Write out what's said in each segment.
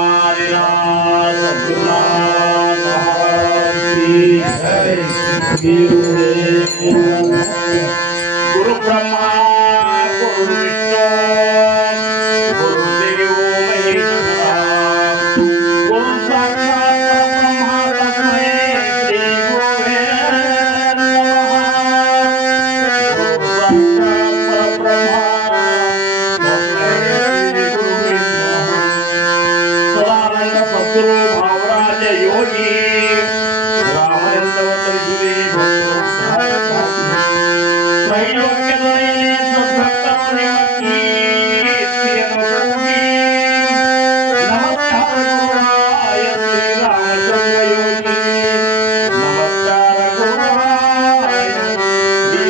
राजाधिराज सद्गुरुनाथ महाराज की जय। गुरु ब्रह्मा गुरु विष्णु गुरुदेव महेश्वरा गुरु साक्षात् परब्रह्म तस्मै श्री गुरुवे नमः। गुरु साक्षात् परब्रह्म तस्मै श्री गुरुवे नमः। सदानंद सद्गुरु भावराज योगी रामचंद्रवतरी त्रैलोक्यदೊಡೆಯನೇ ಸದ್ಭಕ್ತರು ನಿಮಕ್ಕಿ ಕೀರ್ತಿಯನ್ನು ಕೂಗಿ ನಮಸ್ಕಾರ ಗುರುರಾಯ ಶ್ರೀ ರಾಮಚಂದ್ರ ಯೋಗಿ ನಮಸ್ಕಾರ ಗುರುರಾಯ ಶ್ರೀ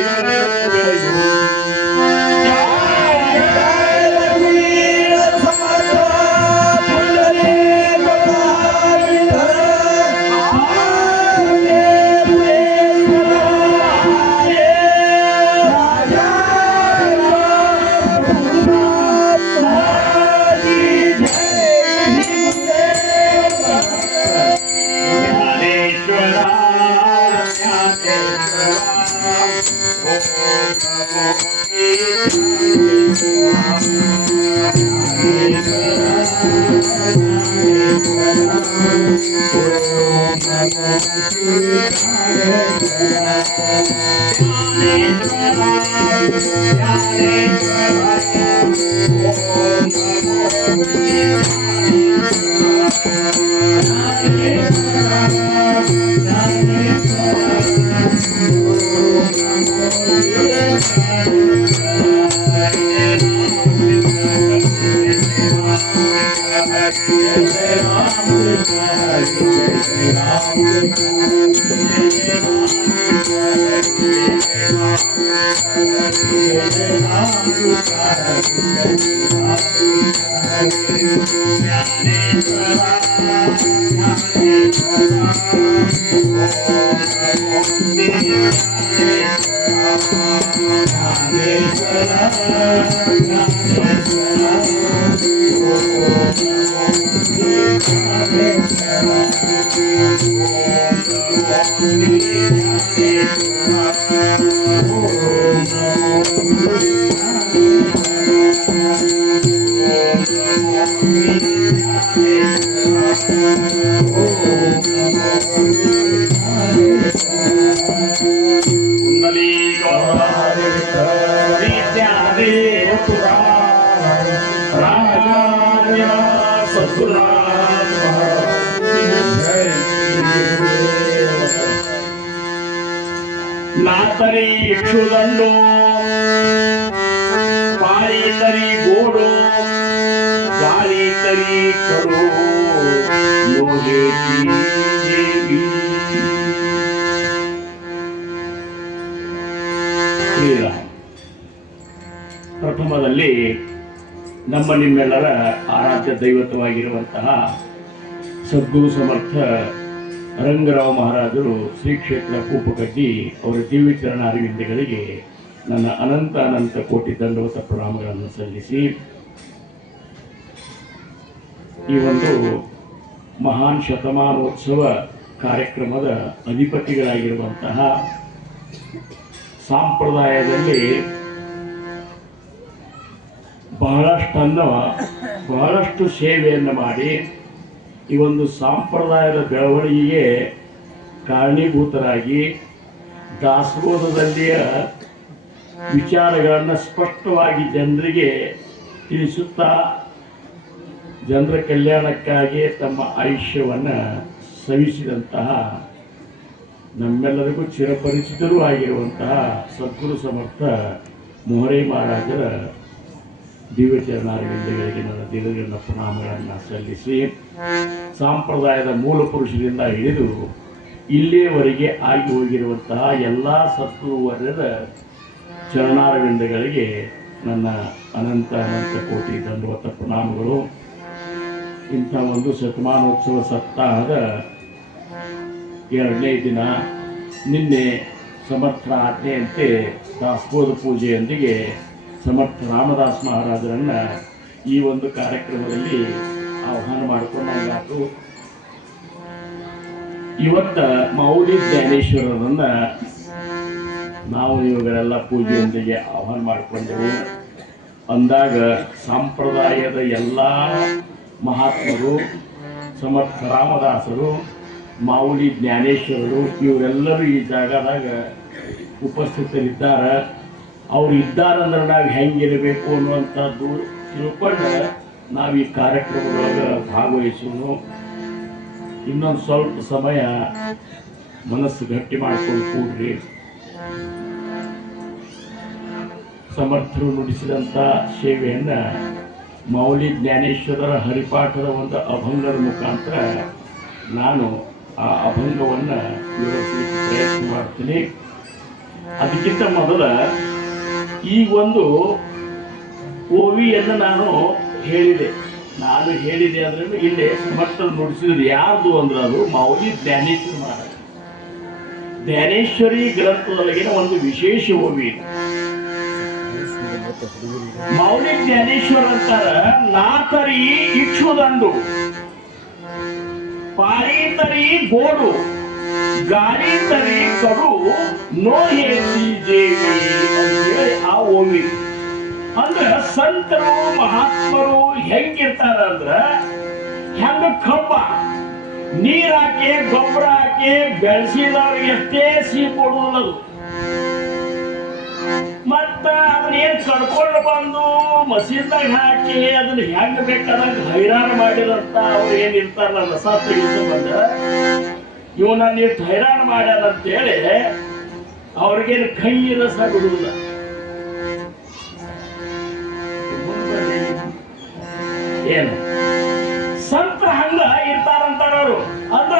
नातरी इक्षुदंडो पाळी तरी गोडो गाळी तरी करो योगेची देवी ಶ್ರೀರಾಮ. ಪ್ರಥಮದಲ್ಲಿ ನಮ್ಮ ನಿಮ್ಮೆಲ್ಲರ ಆರಾಧ್ಯ ದೈವತ್ವವಾಗಿರುವಂತಹ ಸದ್ಗುರು ಸಮರ್ಥ ರಂಗರಾವ್ ಮಹಾರಾಜರು ಶ್ರೀ ಕ್ಷೇತ್ರ ಕೂಪಕಡ್ಡಿ ಅವರ ದಿವ್ಯ ಚರಣ ಅರವಿಂದಗಳಿಗೆ ನನ್ನ ಅನಂತ ಅನಂತ ಕೋಟಿ ದಂಡವತ ಪ್ರಣಾಮಗಳನ್ನು ಸಲ್ಲಿಸಿ ಈ ಒಂದು ಮಹಾನ್ ಶತಮಾನೋತ್ಸವ ಕಾರ್ಯಕ್ರಮದ ಅಧಿಪತಿಗಳಾಗಿರುವಂತಹ ಸಂಪ್ರದಾಯದಲ್ಲಿ ಬಹಳಷ್ಟು ಸೇವೆಯನ್ನು ಮಾಡಿ ಈ ಒಂದು ಸಂಪ್ರದಾಯದ ಬೆಳವಣಿಗೆಗೆ ಕಾರಣೀಭೂತರಾಗಿ ದಾಸೋಹದಲ್ಲಿಯ ವಿಚಾರಗಳನ್ನು ಸ್ಪಷ್ಟವಾಗಿ ಜನರಿಗೆ ತಿಳಿಸುತ್ತಾ ಜನರ ಕಲ್ಯಾಣಕ್ಕಾಗಿ ತಮ್ಮ ಆಯುಷ್ಯವನ್ನು ಸವಿಸಿದಂತಹ ನಮ್ಮೆಲ್ಲರಿಗೂ ಚಿರಪರಿಚಿತರೂ ಆಗಿರುವಂತಹ ಸದ್ಗುರು ಸಮರ್ಥ ಮೊಹರೈ ಮಹಾರಾಜರ ದಿವ್ಯಚರಣಾರವಿಂದಗಳಿಗೆ ನನ್ನ ದಿನಗಳ ಪ್ರಣಾಮಗಳನ್ನು ಸಲ್ಲಿಸಿ ಸಂಪ್ರದಾಯದ ಮೂಲ ಪುರುಷರಿಂದ ಹಿಡಿದು ಇಲ್ಲಿಯವರೆಗೆ ಆಗಿ ಹೋಗಿರುವಂತಹ ಎಲ್ಲ ಸದ್ಗುರುವರ್ಯರ ಚರಣಾರವಿಂದಗಳಿಗೆ ನನ್ನ ಅನಂತ ಅನಂತ ಕೋಟಿ ದಂಡವತ ಪ್ರಣಾಮಗಳು. ಇಂಥ ಒಂದು ಶತಮಾನೋತ್ಸವ ಸಪ್ತಾಹದ 2ನೇ ದಿನ ನಿನ್ನೆ ಸಮರ್ಥ ಆಜ್ಞೆಯಂತೆ ದಾಸಬೋಧ ಪೂಜೆಯೊಂದಿಗೆ ಸಮರ್ಥ ರಾಮದಾಸ್ ಮಹಾರಾಜರನ್ನು ಈ ಒಂದು ಕಾರ್ಯಕ್ರಮದಲ್ಲಿ ಆಹ್ವಾನ ಮಾಡಿಕೊಂಡಾಗಾತು. ಇವತ್ತು ಮೌಲಿ ಜ್ಞಾನೇಶ್ವರರನ್ನು ನಾವು ಇವುಗಳೆಲ್ಲ ಪೂಜೆಯೊಂದಿಗೆ ಆಹ್ವಾನ ಮಾಡಿಕೊಂಡೆವು ಅಂದಾಗ ಸಂಪ್ರದಾಯದ ಎಲ್ಲ ಮಹಾತ್ಮರು, ಸಮರ್ಥ ರಾಮದಾಸರು, ಮಾವುಲಿ ಜ್ಞಾನೇಶ್ವರರು ಇವರೆಲ್ಲರೂ ಈ ಜಾಗದಾಗ ಉಪಸ್ಥಿತರಿದ್ದಾರೆ. ಅವ್ರು ಇದ್ದಾರಂದ್ರೆ ನಾವು ಹೆಂಗಿರಬೇಕು ಅನ್ನುವಂಥದ್ದು ತಿಳ್ಕೊಂಡು ನಾವು ಈ ಕಾರ್ಯಕ್ರಮದೊಳಗೆ ಭಾಗವಹಿಸೋನು. ಇನ್ನೊಂದು ಸ್ವಲ್ಪ ಸಮಯ ಮನಸ್ಸು ಗಟ್ಟಿ ಮಾಡ್ಕೊಂಡು ಕೂಡ್ರಿ. ಸಮರ್ಥರು ನುಡಿಸಿದಂಥ ಸೇವೆಯನ್ನು ಮೌಲಿ ಜ್ಞಾನೇಶ್ವರರ ಹರಿಪಾಠದ ಒಂದು ಅಭಂಗದ ಮುಖಾಂತರ ನಾನು ಆ ಅಭಂಗವನ್ನು ವಿವರಿಸಲಿಕ್ಕೆ ಪ್ರಯತ್ನ ಮಾಡ್ತೀನಿ. ಅದಕ್ಕಿಂತ ಮೊದಲ ಈ ಒಂದು ಓವಿಯನ್ನು ನಾನು ಹೇಳಿದೆ ಅಂದ್ರೆ ಇಲ್ಲಿ ಸಮರ್ಥರು ನುಡಿಸಿದ್ರು ಯಾರ್ದು ಅಂದ್ರೆ ಅದು ಮೌಲಿ ಜ್ಞಾನೇಶ್ವರ ಮಹಾರಾಜ. ಜ್ಞಾನೇಶ್ವರಿ ಗ್ರಂಥದೊಳಗಿನ ಒಂದು ವಿಶೇಷ ಓವಿ ಮೌಲಿ ಜ್ಞಾನೇಶ್ವರ ಅಂತಾರ. ನಾತರಿ ಇಕ್ಷುದಂಡು, ಪಾರಿತರಿ ಗೋಡು, ಗಾಳಿ ತರಿ ಕಡು, ನೋಹೇಸಿ ಜೇವಿ ಅಂತೇಳಿ ಆ ಓವಿ. ಅಂದ್ರ ಸಂತರು ಮಹಾತ್ಮರು ಹೆಂಗಿರ್ತಾರ ಅಂದ್ರ ಹೆಂಗ ಕಬ್ಬ ನೀರ್ ಹಾಕಿ ಗೊಬ್ಬರ ಹಾಕಿ ಬೆಳೆಸಿದವ್ರಿಗೆ ಎಷ್ಟೇ ಸಿಹಿ ಕೊಡುವುದದು. ಮತ್ತ ಅದನ್ನ ಏನ್ ಕಡ್ಕೊಂಡು ಬಂದು ಮಸೀದಾಗ ಹಾಕಿ ಅದನ್ನ ಹೆಂಗ್ ಬೇಕಾದಂಗ ಹೈರಾಣ ಮಾಡಿದಂತ ಅವ್ರು ಏನಿರ್ತಾರಲ್ಲ ರಸ ತೆಗೆದು ಬಂದ ಇವನ ನೀಟ್ ಹೈರಾಣ ಮಾಡ್ಯಾರ ಅಂತೇಳಿ ಅವ್ರಿಗೇನು ಕೈ ರಸ ಬಿಡುವುದಿಲ್ಲ. ಏನು ಸಂತ ಹಂಗ ಇರ್ತಾರಂತಾರ ಅವರು. ಅಂದ್ರ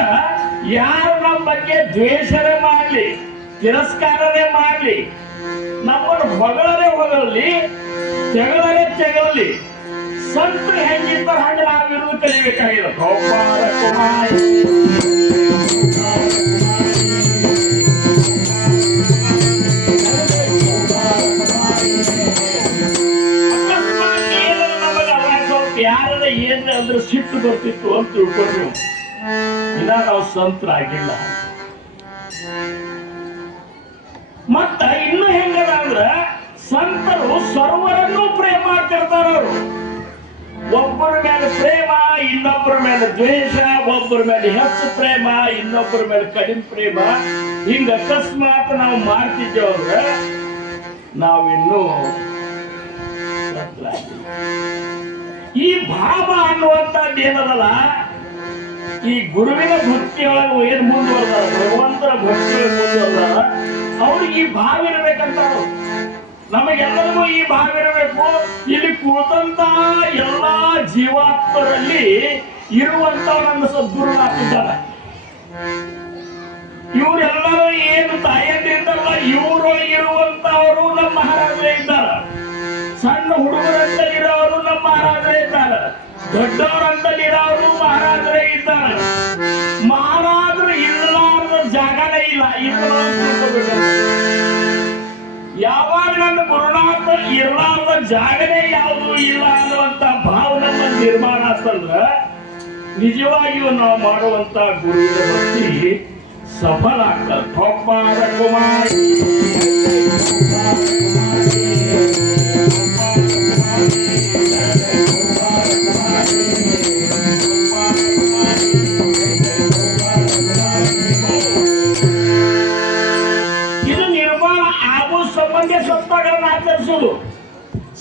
ಯಾರು ನಮ್ಮ ಬಗ್ಗೆ ದ್ವೇಷನೇ ಮಾಡ್ಲಿ, ತಿರಸ್ಕಾರನೇ ಮಾಡ್ಲಿ, ನಮ್ಮನ್ನು ಹೊಗಳಲಿ, ತೆಗಳಲಿ, ಸಂತರು ಹೆಂಗಿರ್ತಾರ ಹಂಗ ನಾವಿರೋದು ಕಲಿಬೇಕಾಗಿದೆ. ಗೋಪಾಲ ಕುಮಾರಿ ಯಾರದ ಏನ್ರ ಅಂದ್ರೆ ಸಿಟ್ಟು ಬರ್ತಿತ್ತು ಅಂತ ತಿಳ್ಕೊಂಡು ಇನ್ನ ನಾವು ಸಂತರಾಗಿಲ್ಲ. ಮತ್ತ ಇನ್ನು ಹೆಂಗದ ಅಂದ್ರ ಸಂತರು ಸರ್ವರನ್ನು ಪ್ರೇಮ ಮಾಡ್ತಿರ್ತಾರ. ಅವರು ಒಬ್ಬರ ಮೇಲೆ ಪ್ರೇಮ, ಇನ್ನೊಬ್ಬರ ಮೇಲೆ ದ್ವೇಷ, ಒಬ್ಬರ ಮೇಲೆ ಹೆಚ್ಚು ಪ್ರೇಮ, ಇನ್ನೊಬ್ಬರ ಮೇಲೆ ಕಡಿಮೆ ಪ್ರೇಮ. ಹಿಂಗ ಅಕಸ್ಮಾತ್ ನಾವು ಮಾಡ್ತಿದ್ದೇವೆ ಅಂದ್ರೆ ನಾವಿನ್ನೂ ಸಂತರಾಗಿಲ್ಲ. ಈ ಭಾವ ಅನ್ನುವಂಥದ್ದು ಏನದಲ್ಲ, ಈ ಗುರುವಿನ ಭಕ್ತಿಯೊಳಗೆ ಏನು ಮುಂದುವರೆದಾರ, ಭಗವಂತನ ಭಕ್ತಿಯೊಳಗೆ ಮುಂದುವರೆದಾರ, ಅವ್ರಿಗೆ ಈ ಭಾವ ಇರಬೇಕಂತ. ನಮಗೆಲ್ಲರಿಗೂ ಈ ಭಾವ ಇರಬೇಕು. ಇಲ್ಲಿ ಕುಳಿತಂತ ಎಲ್ಲ ಜೀವಾತ್ಮರಲ್ಲಿ ಇರುವಂತವ್ ನನ್ನ ಸದ್ಗುರುಗಳಾಗಿದ್ದಾರೆ. ಇವರೆಲ್ಲರೂ ಏನು ತಾಯಂದಿರ್ತಾರಲ್ಲ, ಇವರೊಳಗೆ ಇರುವಂತವರು ನಮ್ಮ ಮಹಾರಾಜರೇ ಇದ್ದಾರೆ. ಸಣ್ಣ ಹುಡುಗರಂತಲ್ಲಿ ಇರೋರು ನಮ್ಮ ಮಹಾರಾಜರೇ ಇದ್ದಾರೆ. ದೊಡ್ಡವರಂತಲ್ಲಿ ಇರೋರು ಮಹಾರಾಜರೇ ಇದ್ದಾರೆ. ಮಹಾರಾಜರು ಇರಲಾರದ ಜಾಗನೇ ಇಲ್ಲ. ಯಾವಾಗ ನನ್ನ ಗುರುನಾಥ ಇರಲಾರದ ಜಾಗನೇ ಯಾವುದೂ ಇಲ್ಲ ಅನ್ನುವಂತ ಭಾವನೆ ನಿರ್ಮಾಣ ಆಗ್ತಂದ್ರ ನಿಜವಾಗಿಯೂ ನಾವು ಮಾಡುವಂತ ಗುರುವಿನ ಭಕ್ತಿ ಸಫಲ ಆಗ್ತದೆ. ಗೋಪಾಲ ಕುಮಾರಿ ಇದು ನಿರ್ಮಾಣ ಆಗೋ ಸಂಬಂಧ ಸತ್ವಗಳನ್ನ ಆಚರಿಸುವುದು,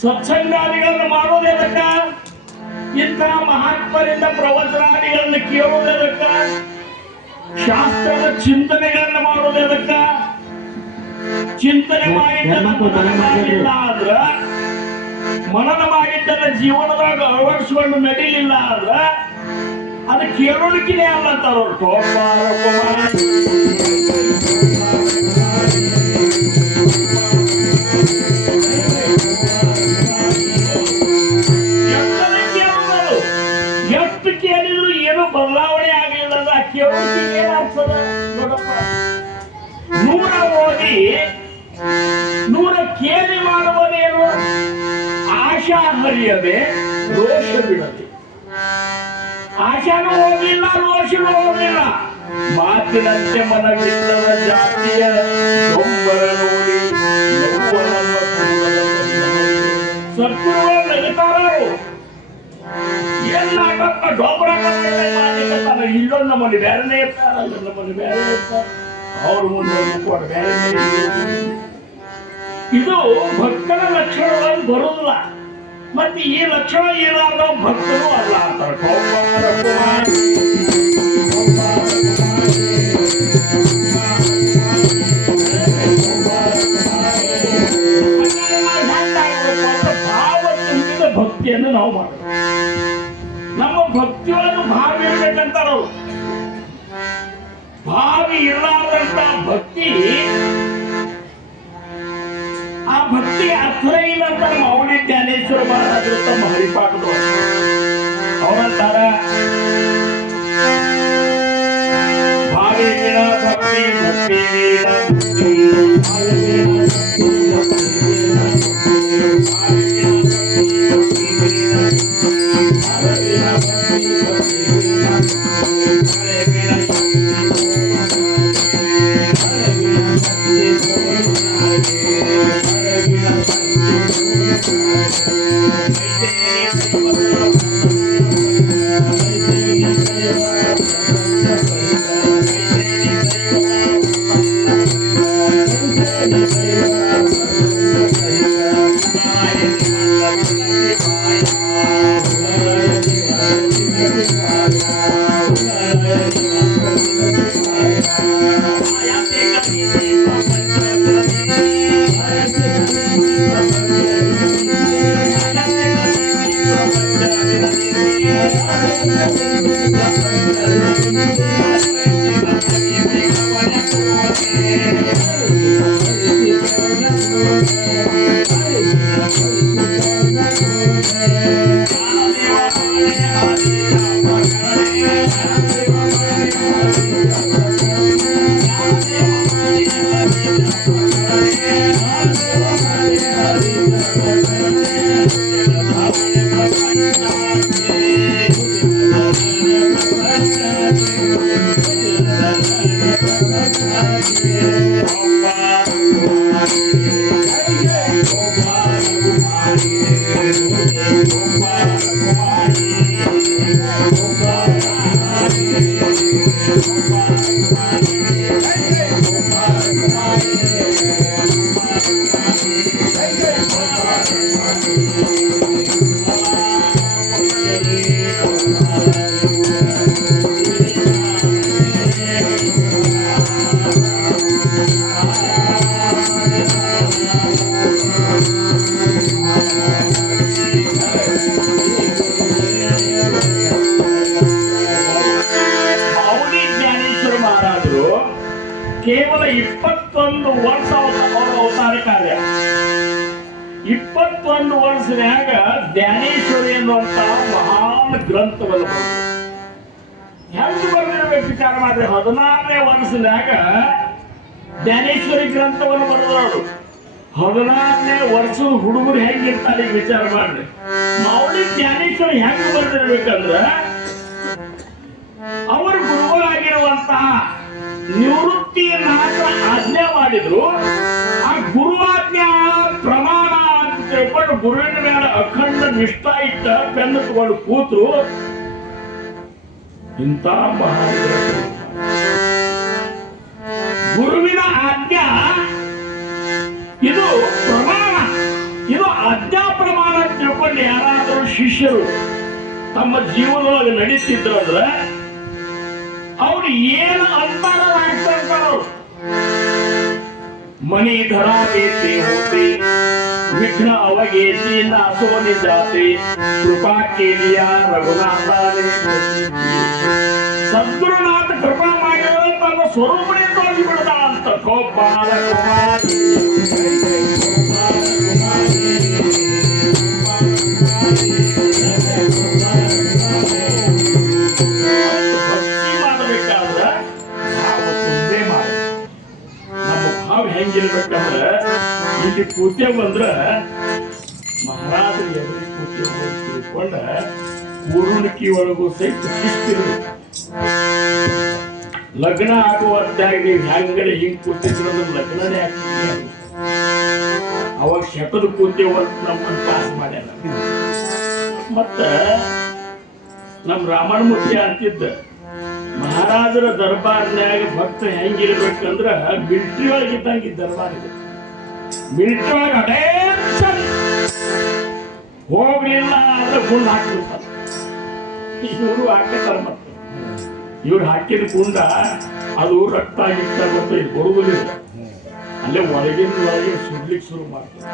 ಸತ್ಸಂಗಾದಿಗಳನ್ನ ಮಾಡೋದೇದಕ್ಕ, ಇಂತಹ ಮಹಾತ್ಮರಿಂದ ಪ್ರವಚನಾದಿಗಳನ್ನ ಕೇಳುವುದಕ್ಕ, ಶಾಸ್ತ್ರದ ಚಿಂತನೆಗಳನ್ನ ಮಾಡೋದೇದಕ್ಕ. ಚಿಂತನೆ ಮಾಡಿಲ್ಲ ಅಂದ್ರ ಮನನ ಮಾಡಿದ್ದನ್ನ ಜೀವನದಾಗ ಅಳವಡಿಸಿಕೊಂಡು ನಡೀಲಿಲ್ಲ ಆದ್ರ ಅದು ಕೇಳೋದಕ್ಕಿನೇ ಅಲ್ಲ ಅಂತಾರವ್ರು. ಟೋಪಾರ ಕುಮಾರ ಎಷ್ಟು ಕೇಳಿದ್ರು ಏನು ಬದಲಾವಣೆ ಆಗಲಿಲ್ಲ ಅಂದ್ರೆ ಆ ಕೇಳೋದಕ್ಕೆ ಏನಾಗ್ತದ ನೋಡಪ್ಪ. 100 ಓದಿ 100 ಕೇಳಿ ಮಾಡುವುದೇನು? ಆಶಾ ಹರಿಯದೆ ರೋಷ ಬಿಡದೆ. ಆಶಾನು ಹೋಗಿಲ್ಲ, ರೋಷನು ಹೋಗಿಲ್ಲ. ಮಾತಿನಂತೆ ಮನವಿಲ್ಲದ ಜಾತಿಯ ಡೊಂಬರ ನೋಡಿ ಸತ್ಯವಾಗಿ ನಗಿತಾರರು. ಎಲ್ಲಾಗಪ್ಪ ಡೊಂಬರ ಮಾತಿಕತ್ತಾರ. ಇಲ್ಲೊಂದು ನಮ್ಮಲ್ಲಿ ಬೇರೆನೇ ಇರ್ತಾರ, ಅಲ್ಲೊಂದು ನಮ್ಮಲ್ಲಿ ಬೇರೆ ಇರ್ತಾರ. ಅವ್ರ ಮುಂದೆ ಬೇರೆ. ಇದು ಭಕ್ತನ ಲಕ್ಷಣವಾಗಿ ಬರುವುದಿಲ್ಲ. ಮತ್ತೆ ಈ ಲಕ್ಷಣ ಏನಾದ ಭಕ್ತರು ಅಲ್ಲ ಅಂತಾರೆ. ಭಾವ ತುಂಬಿದ ಭಕ್ತಿಯನ್ನು ನಾವು ಮಾಡೋದು. ನಮ್ಮ ಭಕ್ತಿಯೊಳಗೆ ಭಾವ ಇರ್ಬೇಕಂತಾರ. ಭಾವಿ ಇರಲಾರ್ದಂತ ಭಕ್ತಿ, ಆ ಭಕ್ತಿಗೆ ಅರ್ಥ ಇಲ್ಲ ಅಂತ ಮೌಳಿ ಜ್ಞಾನೇಶ್ವರ ಮಹಾರಾಜರು ತಮ್ಮ ಹರಿಪಾಠದ ಅವರಂತಾರ, ಭಾವಿ ವಿನ ಭಕ್ತಿ, ಭಕ್ತಿ ವಿನ ಭಕ್ತಿ, ಕೇವಲ 21 ವರ್ಷ ಅವತಾರ ಕಾರ್ಯ. 21 ವರ್ಷನ್ಯಾಗ ಜ್ಞಾನೇಶ್ವರಿ ಎನ್ನುವಂತ ಮಹಾನ್ ಗ್ರಂಥವನ್ನು ಹೆಂಗ್ ಬರೆದಿರ್ಬೇಕು ವಿಚಾರ ಮಾಡ್ರಿ. 16ನೇ ವರ್ಷನ್ಯಾಗ ಜ್ಞಾನೇಶ್ವರಿ ಗ್ರಂಥವನ್ನು ಬರೆದವರು. 16ನೇ ವರ್ಷದ ಹುಡುಗರು ಹೆಂಗಿರ್ತಾರೆ ಈಗ ವಿಚಾರ ಮಾಡ್ರಿ. ಮೌಳಿ ಜ್ಞಾನೇಶ್ವರಿ ಹೆಂಗ್ ಬರೆದಿರ್ಬೇಕಂದ್ರ ಅವರ ಗುರುಗಳಾಗಿರುವಂತಹ ನಿವೃತ್ತಿಯನ್ನು ಆಜ್ಞೆ ಮಾಡಿದ್ರು. ಆ ಗುರುವಾಜ್ಞಾ ಪ್ರಮಾಣ ಅಂತ ತಿಳ್ಕೊಂಡು ಗುರುವಿನ ಮೇಲೆ ಅಖಂಡ ನಿಷ್ಠ ಇಟ್ಟ ಪೆನ್ನು ತಗೊಂಡು ಕೂತ್ರು. ಇಂಥ ಮಹಾನ್ ಗುರುವಿನ ಆಜ್ಞಾ ಇದು ಪ್ರಮಾಣ, ಇದು ಆಜ್ಞಾ ಪ್ರಮಾಣ ಅಂತ ತಿಳ್ಕೊಂಡು ಯಾರಾದರೂ ಶಿಷ್ಯರು ತಮ್ಮ ಜೀವನದೊಳಗೆ ನಡೀತಿದ್ರಂದ್ರೆ ಅವ್ರು ಏನು ಅಂತಾರ ಮಣಿ ಧರಾ ಬೇತೆ ಹೋತೆ विघ्न अवगेती नासो निजाते कृपा केलिया रघुनाथाने सद्गुरुनाथ कृपा ಮಾಡಿದರೆ ತನ್ನ ಸ್ವರೂಪನೇ ತೋರಿಸಿಬಿಡ್ದ ಅಂತ ಗೋಪಾಲ ಕುಮಾರಿ ಭಕ್ತಿ ಮಾಡಬೇಕಾದ್ರೆ ನಾವು ತುಂಬೆ ಮಾಡಿ ನಮ್ಮ ಭಾವ ಹೆಂಗಿರ್ಬೇಕಂದ್ರೆ ಇಲ್ಲಿ ಕೂತೆ ಬಂದ್ರ ಮಹಾರಾಜರು ಎದುರಿಗೆ ಕೂತೆ ತಿಳ್ಕೊಂಡ ಕೂರುಣಿಕೆ ಒಳಗೂ ಸಹಿತ ಶಿಸ್ತಿರ್ಬೇಕು ಲಗ್ನ ಆಗುವಂತಾಗಿ ನೀವು ಹೆಂಗಡೆ ಹಿಂಗ್ ಕೂತಿದ್ರು ಅಂದ್ರೆ ಲಗ್ನನೇ ಆಗ್ತಿದೆ ಅವಾಗ ಶತದ ಕೂತೇವಂತ ನಮ್ಮನ್ನು ಪಾಸ್ ಮಾಡ್ಯಾರ ಮತ್ತ ನಮ್ ರಾಮಣಮೂರ್ತಿ ಅಂತಿದ್ದ ಮಹಾರಾಜರ ದರ್ಬಾರ್ನ್ಯಾಗ ಭಕ್ತ ಹೆಂಗಿರ್ಬೇಕಂದ್ರ ಮಿಲಿಟರಿ ಒಳಗಿದ್ದಂಗೆ ದರ್ಬಾರ್ ಇದೆ ಮಿಲಿಟರಿ ಒಳಗೆ ಅಟೆನ್ಷನ್ ಹೋಗ್ಲಿಲ್ಲ ಅಂದ್ರೆ ಗುಂಡ್ ಹಾಕ್ಬಿಡ್ತಾರೆ ಇವರು ಹಾಕ್ತಾರೆ ಮತ್ತೆ ಇವ್ರು ಹಾಕಿದ ಗುಂಡ ಅದು ರಕ್ತ ಗಿಕ್ತ ಗೊತ್ತ ಇದು ಬರುವುದಿಲ್ಲ ಅಲ್ಲೇ ಒಳಗಿನ ಒಳಗೆ ಸುಡ್ಲಿಕ್ಕೆ ಶುರು ಮಾಡ್ತಾರೆ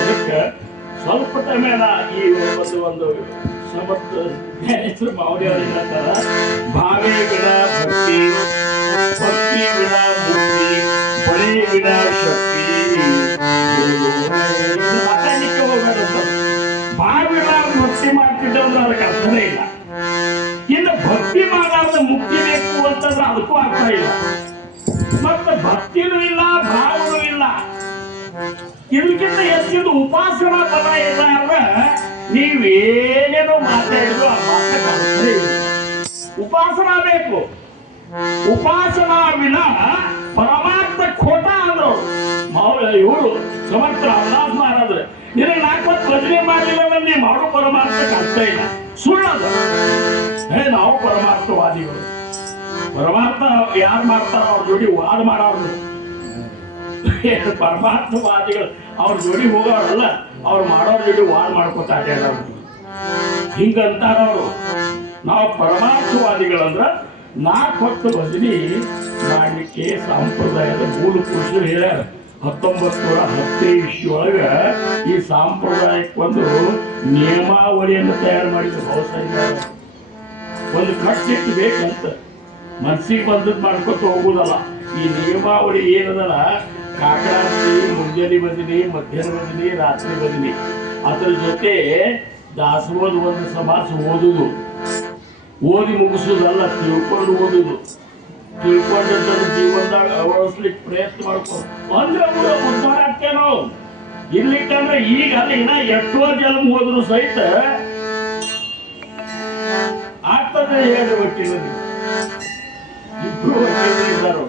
ಅದಕ್ಕೆ ಸ್ವಲ್ಪ ಟೈಮೇನ ಈ ಒಂದು ಸಮರ್ಥ ಹೆಸರು ಮಾವಡಿಯವರು ಏನಂತಾರ ಭಾವೇ ಬಿಡ ಭಕ್ತಿ ಭಕ್ತಿ ಬಿಡ ಮುಕ್ತಿ ಬಳಿ ಬಿಡ ಶಕ್ತಿ ಮಾತಾಡ್ಲಿಕ್ಕೆ ಹೋಗ್ಬೇಡ ಭಾವ ಬಿಡ ಭಕ್ತಿ ಮಾಡ್ತಿದ್ದವ್ರು ಅದಕ್ಕೆ ಅರ್ಥನೇ ಇಲ್ಲ ಇನ್ನು ಭಕ್ತಿ ಮಾಡಾರ್ದ ಮುಕ್ತಿ ಬೇಕು ಅಂತಂದ್ರೆ ಅದಕ್ಕೂ ಅರ್ಥ ಇಲ್ಲ ಮತ್ತೆ ಭಕ್ತಿನೂ ಇಲ್ಲ ಭಾವನೂ ಇಲ್ಲ ಇದಕ್ಕಿಂತ ಹೆಚ್ಚಿನ ಉಪಾಸನಾ ಬಲ ಇಲ್ಲ ಅಂದ್ರೆ ನೀವೇನೇನೋ ಮಾತಾಡಿದ್ರು ಆ ಮಾತಕ್ಕೆ ಅರ್ಥನೇ ಇಲ್ಲ ಉಪಾಸನಾ ಬೇಕು ಉಪಾಸನಾ ವಿನ ಪರಮಾರ್ಥ ಖೋಟ ಅಂದ್ರು ಇವರು ಸಮರ್ಥ ರಾಮದಾಸ್ ಮಹಾರಾಜರು ನಿನಗೆ 4 ಹೊತ್ತು ಭಜನೆ ಮಾಡಲಿಲ್ಲ ಅಂದ್ರೆ ನೀವು ಮಾಡೋ ಪರಮಾರ್ಥಕ್ಕೆ ಅರ್ಥ ಇಲ್ಲ ಸುಳ್ಳದ ನಾವು ಪರಮಾರ್ಥವಾದಿಗಳು ಪರಮಾರ್ಥ ಯಾರು ಮಾಡ್ತಾರ ಅವ್ರ ಜೋಡಿ ವಾದ ಮಾಡೋರು ಪರಮಾರ್ಥವಾದಿಗಳು ಅವ್ರ ಜೋಡಿ ಹೋಗೋರಲ್ಲ ಅವ್ರು ಮಾಡೋರ್ ಜೋಡಿ ವಾದ ಮಾಡ್ಕೊತ ಅಡ್ಯಾಡೋರು ಹಿಂಗಂತಾರ ಅವರು ನಾವು ಪರಮಾರ್ಥವಾದಿಗಳಂದ್ರ 4 ಹೊತ್ತು ಭಜನೆ ಮಾಡಲಿಕ್ಕೆ ಸಂಪ್ರದಾಯದ ಮೂಲ ಪುರುಷರು ಹೇಳ್ಯಾರ 1910 ಇಸ್ವಿಯೊಳಗ ಈ ಸಾಂಪ್ರದಾಯಕ್ಕೆ ಒಂದು ನಿಯಮಾವಳಿಯನ್ನು ತಯಾರು ಮಾಡಿದ್ರು ಬಹುಶಃ ಒಂದು ಕಟ್ಟಿಟ್ಟು ಬೇಕಂತ ಮನ್ಸಿಗೆ ಬಂದದ್ದು ಮಾಡ್ಕೊತ ಹೋಗುದಲ್ಲ ಈ ನಿಯಮಾವಳಿ ಏನದಲ್ಲ ಕಾಕಡಾಸ್ತಿ ಮುಂಜಾನೆ ಭಜನೆ ಮಧ್ಯಾಹ್ನ ಭಜನೆ ರಾತ್ರಿ ಭಜನೆ ಅದ್ರ ಜೊತೆ ದಾಸೋಹದ ಒಂದು ಸಮಾಸ ಓದುದು ಓದಿ ಮುಗಿಸುದಲ್ಲ ತಿಳ್ಕೊಂಡು ಓದುದು ತಿಳ್ಕೊಂಡ ಜೀವನದಾಗ ಅಳವಡಿಸ್ಲಿಕ್ಕೆ ಪ್ರಯತ್ನ ಮಾಡ್ಕೊಂಡು ಅಂದ್ರೆ ಉದ್ಧಾರ ಆಗ್ತೇನೋ ಇರ್ಲಿಕ್ಕಂದ್ರೆ ಈಗ ಇನ್ನ ಎಷ್ಟೋ ಜನ್ಮ ಹೋದ್ರು ಸಹಿತ ಆಗ್ತದೆ ಹೇಳಿ ವಕೀಲರು ಇಬ್ರು ವಕೀಲರಿದ್ದಾರು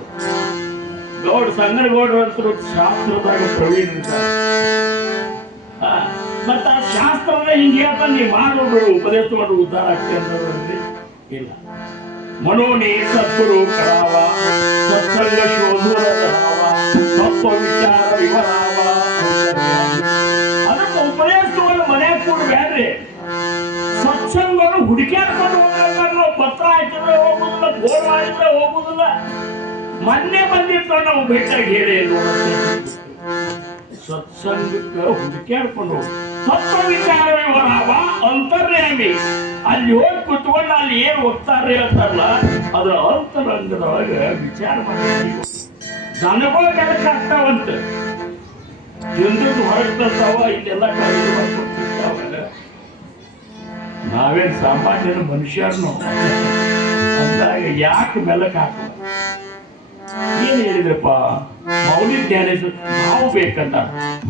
ಗೌಡ ಸಂಗನಗೌಡರು ಅಂತರು ಶಾಸ್ತ್ರದಾಗ ಪ್ರವೀಣರಿದ್ದಾರೆ ಮತ್ತ ಆ ಶಾಸ್ತ್ರದ ಹಿಂಗೆ ಹೇಳ್ತಾನೆ ನೀವು ಮಾಡೋದು ಉಪದೇಶ ಮಾಡಿ ಉದ್ಧಾರ ಆಗ್ತದೆ ಅಂತಂದ್ರೆ ಇಲ್ಲ ಮನೋನಿ ಸದ್ಗುರು ಕರಾವ ಸತ್ಸಂಗ ಶೋಧುರ ತತ್ವ ವಿಚಾರ ವಿವರಾವ ಅದಕ್ಕೆ ಉಪದೇಶವನ್ನು ಮನೆಯಾಗ ಕೂಡ ಬೇಡ್ರಿ ಸತ್ಸಂಗವನ್ನು ಹುಡುಕ್ಯಾಡ್ಕೊಂಡು ಹೋಗ್ಬೇಕಾದ್ರೆ ನಾವು ಪತ್ರ ಹಾಕಿದ್ರೆ ಹೋಗುದಿಲ್ಲ ಬೋರ್ ಮಾಡಿದ್ರೆ ಹೋಗುದಿಲ್ಲ ಮೊನ್ನೆ ಬಂದಿರ್ತಾವ ನಾವು ಭೇಟಿಯಾಗಿ ಹೇಳಿ ಸತ್ಸಂಗಕ್ಕೆ ಹುಡುಕ್ಯಾಡ್ಕೊಂಡು ಹೋಗಿ ತತ್ವ ವಿಚಾರ ವಿವರಾವ ಅಂತರ್ಯಾಮಿ ಅಲ್ಲಿ ಹೋಗಿ ಕುತ್ಕೊಂಡು ಅಲ್ಲಿ ಏನ್ ಹೋಗ್ತಾರೆ ಹೇಳ್ತಾರಲ್ಲ ಅದ್ರ ಅಂತರಂಗದೊಳಗ ವಿಚಾರ ಮಾಡಿ ಜನಗಳು ಕೆಲಸ ಆಗ್ತಾವಂತ ಜನರು ಹೊರಗ್ತಾವ ಇಲ್ಲೆಲ್ಲ ಕಾಯಿಲೆ ಮಾಡ್ಕೊತಿರ್ತಾವ ನಾವೇನ್ ಸಾಮಾನ್ಯನ ಮನುಷ್ಯರ್ನು ಅಂದಾಗ ಯಾಕೆ ಮೆಲಕ್ ಹಾಕ ಏನ್ ಹೇಳಿದ್ರಪ್ಪ ಮೌಲ್ಯ ಜ್ಞಾನೇಶ್ವರ ಭಾವ ಬೇಕಂತ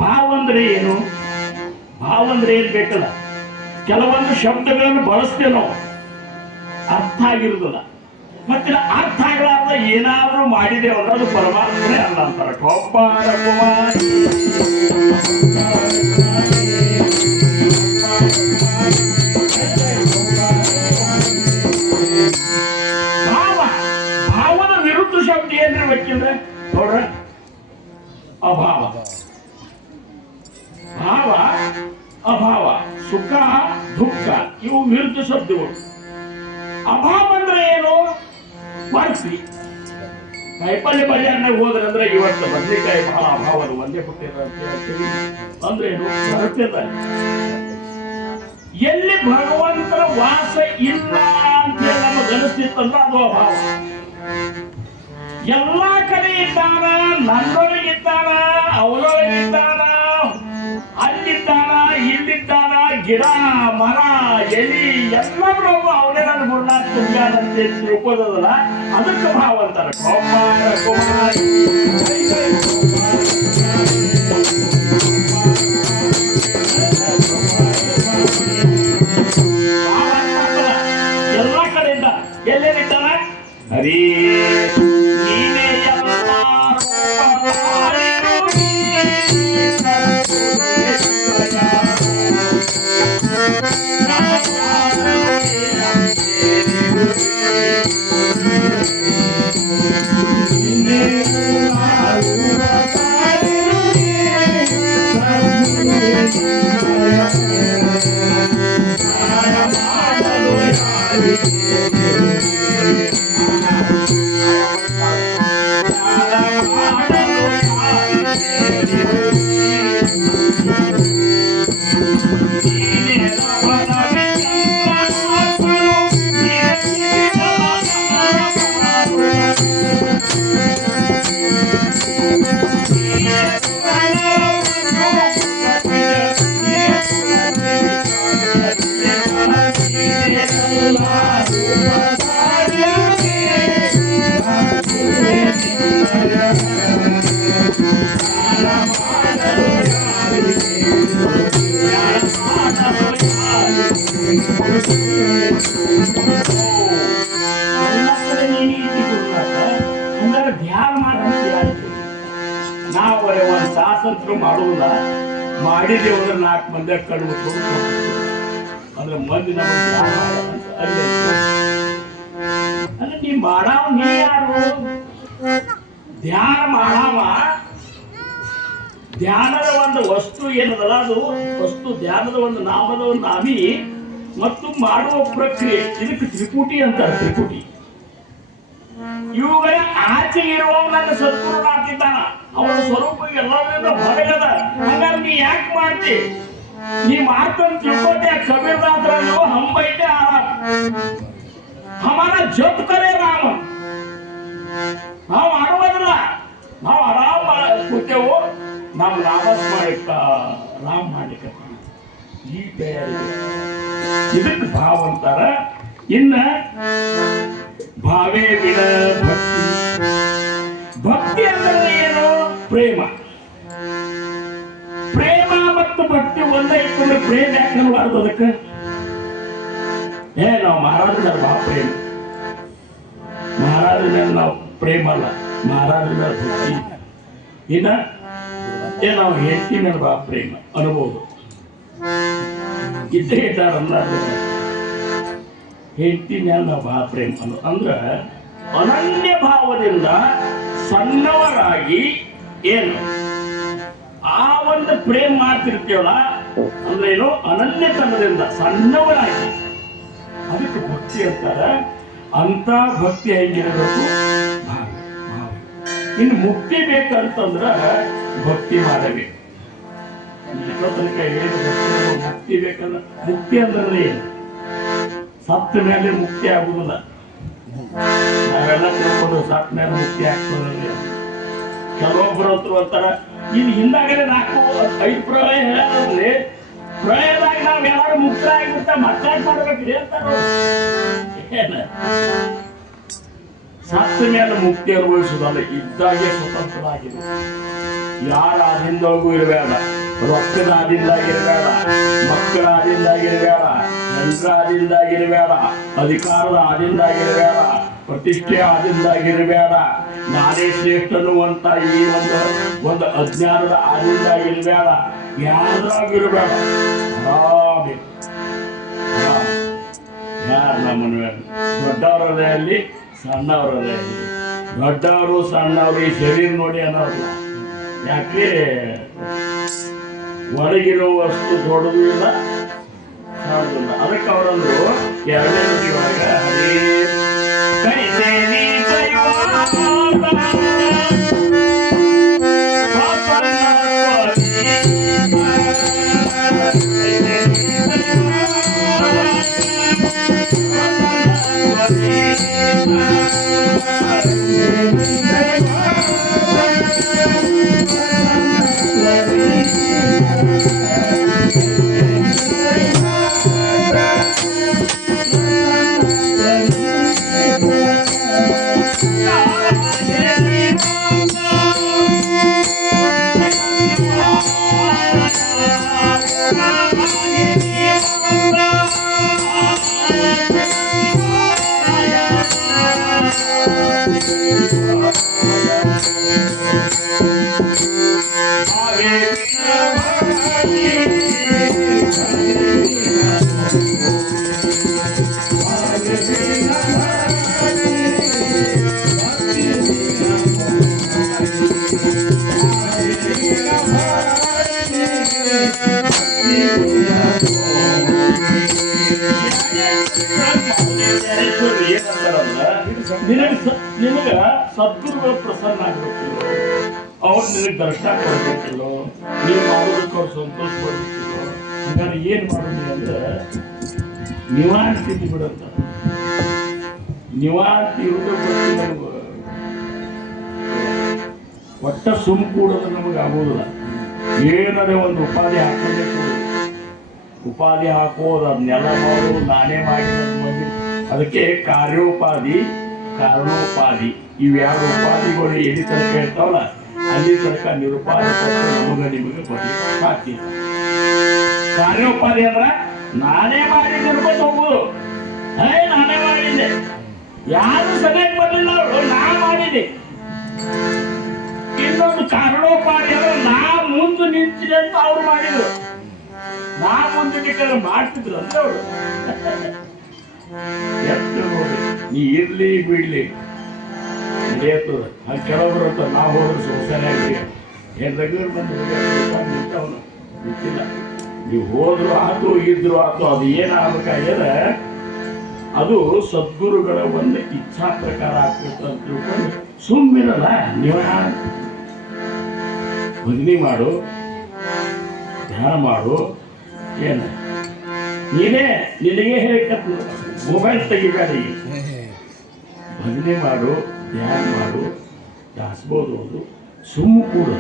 ಭಾವ ಅಂದ್ರೆ ಏನು ಭಾವ ಅಂದ್ರೆ ಏನ್ ಬೇಕಲ್ಲ ಕೆಲವೊಂದು ಶಬ್ದಗಳನ್ನು ಬಳಸ್ತೇವೆ ನಾವು ಅರ್ಥ ಆಗಿರುದಿಲ್ಲ ಮತ್ತೆ ಅರ್ಥ ಆಗಲಾರ್ದ ಏನಾದ್ರೂ ಮಾಡಿದೆ ಅಂದ್ರೆ ಅದು ಪರಮಾತ್ಮನೇ ಅಲ್ಲ ಅಂತಾರೆ ಠೋಪಾರ ಕುಮಾರಿ ಭಾವ ಭಾವದ ವಿರುದ್ಧ ಶಬ್ದ ಏನ್ರಿ ವಕೀಲ್ರೆ ನೋಡ್ರ ಅಭಾವ ಭಾವ ಅಭಾವ ಸುಖ ದುಃಖ ಇವು ವಿರುದ್ಧ ಶಬ್ದಗಳು ಅಭಾವ ಅಂದ್ರೆ ಏನು ಮರ್ಸಿ ಕಾಯಿಪಲ್ಯ ಬಜಾರ್ನಾಗ ಹೋದ್ರಂದ್ರೆ ಇವತ್ತು ಬದ್ನಿಕಾಯಿ ಬಹಳ ಅಭಾವ ಅದು ಒಂದೇ ಹುಟ್ಟಿದ ಅಂತ ಹೇಳ್ತೀವಿ. ಅಂದ್ರೆ ಏನು ಬರುತ್ತಿಲ್ಲ. ಎಲ್ಲಿ ಭಗವಂತನ ವಾಸ ಇಲ್ಲ ಅಂತ ನಮಗೆ ಅನಿಸ್ತಿತ್ತಂದ್ರೆ ಅದು ಅಭಾವ. ಎಲ್ಲಾ ಕಡೆ ಇದ್ದಾನ, ನನ್ನೊಳಗಿದ್ದಾನ, ಅವರೊಳಗಿದ್ದಾನ, ಅಲ್ಲಿದ್ದಾನ, ಇಲ್ಲಿದ್ದಾನ, ಗಿಡ ಮರ ಎಲಿ ಎಲ್ಲರೂ ಅವನೇ ನನ್ನ ಗುರುನಾಥ ತುಂಬ್ಯಾನಂತೆ ತಿಳ್ಕೋದಲ್ಲ. ಅದಕ್ಕೆ ಭಾವ ಅಂತಾರೆ ಕುಮಾರ ಕುಮಾರಿ ಎಲ್ಲ ಕಡೆಯಿಂದ ಎಲ್ಲೇನಿದ್ದಾನ ಹರಿ ನೀನೇ ಧ್ಯಾನ ನಾವರೆ ಒಂದು ತಾಸಂತರೂ ಮಾಡುವುದಿಲ್ಲ. ಮಾಡಿದೇವು ಅಂದ್ರೆ 4 ಮಂದಿ ಕಣ್ಣು ಅಂದ್ರೆ ಮಂದಿ ನಮಗೆ ಧ್ಯಾನ ಅಂತ ಅಂದ್ರೆ ನೀ ಮಾಡಾವ ನೀ ಯಾರು ಧ್ಯಾನ ಮಾಡಾವ. ಧ್ಯಾನದ ಒಂದು ವಸ್ತು ಏನದಲ್ಲ ಅದು ವಸ್ತು ಧ್ಯಾನದ ಒಂದು ನಾಮದ ಒಂದು ನಾಮಿ ಮತ್ತು ಮಾಡುವ ಪ್ರಕ್ರಿಯೆ ಇದಕ್ಕೆ ತ್ರಿಪುಟಿ ಅಂತಾರೆ. ತ್ರಿಪುಟಿ ಇವುಗಳ ಆಚೆ ಇರುವ ನನ್ನ ಸದ್ಗುರುನಾಥಿದ್ದಾನ. ಅವನ ಸ್ವರೂಪ ಎಲ್ಲರಿಂದ ಹೊರಗದ. ಹಂಗಾರೆ ನೀ ಯಾಕೆ ಮಾಡ್ತಿ? ನೀ ಮಾಡ್ತಾನೆ ತಿಳ್ಕೋತೆ. ಕಬೀರ್ದಾಸರನ್ನು ಹಮ್ ಬೈತೆ ಆರಾಮ ಹಮಾರ ಜಪ್ ಕರೆ ರಾಮ. ನಾವು ಮಾಡುವುದಿಲ್ಲ, ನಾವು ಆರಾಮ ಕೂತೇವು. ನಾವು ನಾಮಸ್ ಮಾಡಿಕ ರಾಮ್ ಮಾಡಿಕ ಈ ತಯಾರಿ ಇದಕ್ಕೆ ಭಾವ ಅಂತಾರ. ಇನ್ನ ಭಾವೇ ವಿನ ಭಕ್ತಿ. ಭಕ್ತಿ ಅಂದ್ರೆ ಏನು? ಪ್ರೇಮ. ಪ್ರೇಮ ಮತ್ತು ಭಕ್ತಿ ಒಂದೇ ಇತ್ತಂದ್ರೆ ಪ್ರೇಮ ಯಾಕೆ ಅನ್ನಬಾರ್ದು? ಅದಕ್ಕೆ ನಾವು ಮಹಾರಾಜರ ಬಾ ಪ್ರೇಮ. ಮಹಾರಾಜರ ಮೇಲೆ ನಾವು ಪ್ರೇಮ ಅಲ್ಲ, ಮಹಾರಾಜರ ಭಕ್ತಿ. ಇನ್ನ ನಾವು ಹೆಂಡತಿ ಮೇಲೆ ಬಾ ಪ್ರೇಮ ಅನ್ಬೋದು. ಇದ್ದೇ ಇದ್ದಾರಲ್ಲ ಹೆಂಡತಿ ಮೇಲೆ ನಾವು ಬಾ ಪ್ರೇಮ ಅನ್ನೋ ಅಂದ್ರೆ ಅನನ್ಯ ಭಾವದಿಂದ ಸಣ್ಣವರಾಗಿ ಏನು ಆ ಒಂದು ಪ್ರೇಮ ಮಾಡ್ತಿರ್ತೀವಲ್ಲ ಅಂದ್ರೆ ಏನು ಅನನ್ಯತನದಿಂದ ಸಣ್ಣವರಾಗಿ ಅದಕ್ಕೆ ಭಕ್ತಿ ಅಂತಾರ. ಅಂತ ಭಕ್ತಿ ಹೆಂಗಿರಬೇಕು? ಭಾವ. ಇನ್ನು ಮುಕ್ತಿ ಬೇಕಂತಂದ್ರ ಭಕ್ತಿ ಮಾಡಬೇಕು. ತನಕ ಏನು ಮುಕ್ತಿ ಬೇಕಂದ್ರೆ ಮುಕ್ತಿ ಅಂದ್ರೆ ಏನು? ಸತ್ತ ಮೇಲೆ ಮುಕ್ತಿ ಆಗುದಿಲ್ಲ. ನಾವೆಲ್ಲ ತಿಳ್ಕೊಂಡು ಸತ್ತ ಮೇಲೆ ಮುಕ್ತಿ ಆಗ್ತದೆ. ಕೆಲವೊಬ್ಬರು ಹತ್ರ ಅಂತಾರ ಇದು ಹಿಂದಾಗಲೇ 4-5 ಪ್ರಳಯ ಹೇಳೋದ್ರಿ. ಪ್ರಳಯದಾಗ ನಾವ್ ಯಾರು ಮುಕ್ತ ಆಗಿಬಿಟ್ಟ ಮತ್ತಾಗಿ ಮಾಡ್ಬೇಕ್ರಿ ಅಂತಾರ. ಏನ ಸತ್ತ ಮೇಲೆ ಮುಕ್ತಿ ಅನುಭವಿಸುದಲ್ಲ, ಇದ್ದಾಗೆ ಸ್ವತಂತ್ರರಾಗಿದೆ. ಯಾರ ಆದಿಂದೊಳಗೂ ಇರಬೇಡ, ರೊಕ್ಕದ ಆದಿಂದಾಗಿರಬೇಡ, ಮಕ್ಕಳ ಆದಿಂದಾಗಿರಬೇಡ, ಯಂತ್ರ ಆದಿಂದಾಗಿರಬೇಡ, ಅಧಿಕಾರದ ಆದಿಂದಾಗಿರಬೇಡ, ಪ್ರತಿಷ್ಠೆಯ ಆದಿಂದಾಗಿರಬೇಡ, ನಾನೇ ಶ್ರೇಷ್ಠನು ಅಂತ ಈ ಒಂದು ಅಜ್ಞಾನದ ಆದಿಂದಾಗಿರಬೇಡ, ಯಾರಾಗಿರಬೇಡ. ಯಾರು ನಮ್ಮನ್ನು ದೊಡ್ಡವರದಲ್ಲಿ ಸಣ್ಣವರದೇ ದೊಡ್ಡವರು ಸಣ್ಣವರು ಈ ಶರೀರ ನೋಡಿ ಅನ್ನೋಲ್ಲ. ಯಾಕೆ ಒಳಗಿರೋ ವಸ್ತು ದೊಡ್ಡದು ಇಲ್ಲ ಸಣ್ಣದಿಲ್ಲ. ಅದಕ್ಕೆ ಅವರಂದ್ರು 2ನೇ ನುಡಿ ಒಳಗ ಹರೇ ಕೈಸೇನಿ ನಿನಗ ಸದ್ಗುರುಗಳು ಪ್ರಸನ್ನ ಆಗ್ಬೇಕಿಲ್ಲ, ಅವ್ರು ನಿನಗೆ ದರ್ಶನ ಕೊಡ್ಬೇಕಿಲ್ಲೋ, ನೀವು ಮಾಡೋದಕ್ಕೆ ಅವ್ರು ಸಂತೋಷ ಪಡ್ಬೇಕಿಲ್ಲೋ. ಹಂಗಾರೆ ಏನ್ ಮಾಡೋದು ಅಂದ್ರೆ ನಿವಾಂತ ತಿಂದು ಬಿಡಂತ. ನಿವಾಂತ ಇರೋದು ನಮ್ಗೆ ಒಟ್ಟ ಸುಮ್ ಕೂಡೋದು ನಮಗೆ ಆಗೋದಿಲ್ಲ. ಏನಾರೆ ಒಂದು ಉಪಾಧಿ ಹಾಕೊಂಡೇ ಕೂಡುದು. ಉಪಾಧಿ ಹಾಕೋದು ಅದನ್ನೆಲ್ಲ ಮಾಡೋದು ನಾನೇ ಮಾಡಿದ ಮಂದಿ. ಅದಕ್ಕೆ ಕಾರ್ಯೋಪಾಧಿ ಕಾರಣೋಪಾಧಿ ಇವ್ಯಾವ ಉಪಾಧಿಗಳು ಎಲ್ಲಿ ತನಕ ಇರ್ತಾವಲ್ಲ ಅಲ್ಲಿ ತನಕ ನಿರುಪಾಧಿ ನಮಗ ನಿಮಗೆ ಬರ್ಲಿಕ್ಕೆ ಸಾಧ್ಯ. ಕಾರ್ಯೋಪಾಧಿ ಅಂದ್ರ ನಾನೇ ಮಾಡಿ ಅನ್ಕೊಂಡು ಹೋಗುದು. ನಾನೇ ಮಾಡಿದ್ದೆ, ಯಾರು ಸರಿಯಾಗಿ ಬರ್ಲಿಲ್ಲ ಅವರು, ನಾ ಮಾಡಿದೆ. ಇನ್ನೊಂದು ಕಾರಣೋಪಾಧಿ ಅಂದ್ರೆ ನಾ ಮುಂದೆ ನಿಂತಿದೆ ಅಂತ ಅವ್ರು ಮಾಡಿದ್ರು. ನಾ ಮುಂದೆ ನಿಂತ ಮಾಡ್ತಿದ್ರು ಅಂದ್ರೆ ಅವರು ಎಷ್ಟು ನೋಡಿ. ನೀ ಇರ್ಲಿ ಬಿಡ್ಲಿ ನಡೆಯತ್ತದ. ಅಲ್ಲಿ ಕೆಲವೊಬ್ರು ಅಂತ ನಾವು ಹೋದ್ರೆ ಶೋಷಣೆ ಆಗಲಿ ಏನ್ ರಘುವರ್ ಬಂದು ನಿಂತವನು ನಿಂತಿಲ್ಲ. ನೀವು ಹೋದ್ರು ಆತು ಇದ್ರು ಆತು, ಅದು ಏನಾಗಬೇಕಾಗ್ಯದ ಅದು ಸದ್ಗುರುಗಳ ಒಂದು ಇಚ್ಛಾ ಪ್ರಕಾರ ಆಗ್ಬೇಕು ಅಂತ ತಿಳ್ಕೊಂಡು ಸುಮ್ಮಿರಲ್ಲ. ನೀವು ಭಜನೆ ಮಾಡು, ಧ್ಯಾನ ಮಾಡು. ಏನ ನೀನೇ ನಿನಗೆ ಹೇಳಿಕ ಮೊಬೈಲ್ ತೆಗಿಬೇಡ. ಭಜನೆ ಮಾಡು, ಧ್ಯಾನ ಮಾಡು, ದಾಸ್ಬೋದು. ಅದು ಸುಮ್ಮು ಕೂಡು.